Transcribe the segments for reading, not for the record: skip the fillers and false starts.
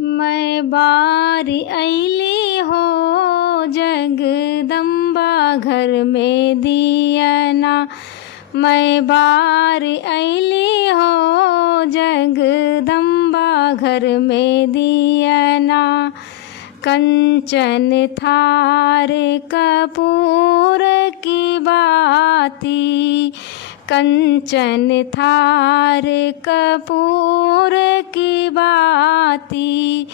मैं बारी अइली हो जगदम्बा घर में दियना। मैं बारी अइली हो जगदम्बा घर में दियना। कंचन थार कपूर की बाती, कंचन थार कपूर की बाती।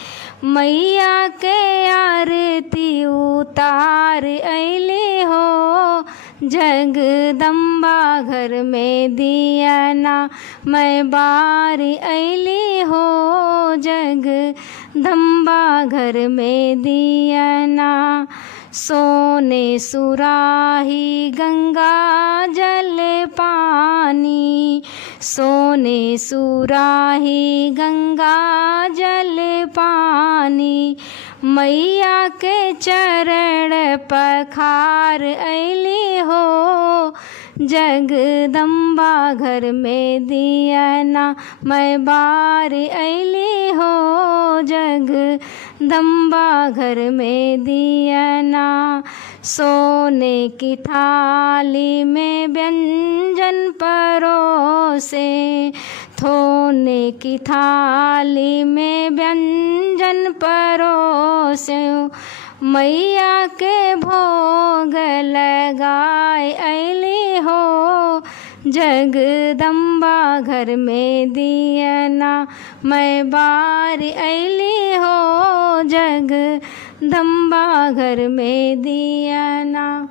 मैया के आरती उतार अइली हो जगदम्बा घर में दियना। मैं बारी अइली हो जगदम्बा घर में दियना। सोने सुराही गंगा जल पानी, सोने सुराही गंगा जल पानी। मैया के चरण पखार अइली हो जगदम्बा घर में दियना। मैं बारी अइली हो जगदम्बा घर में दियना। सोने की थाली में व्यंजन परोसे, सोने की थाली में व्यंजन परोसे। मैया के भोग लगाए अइली हो जगदम्बा घर में दियना। मैं बारी अइली हो जगदम्बा घर में दियना।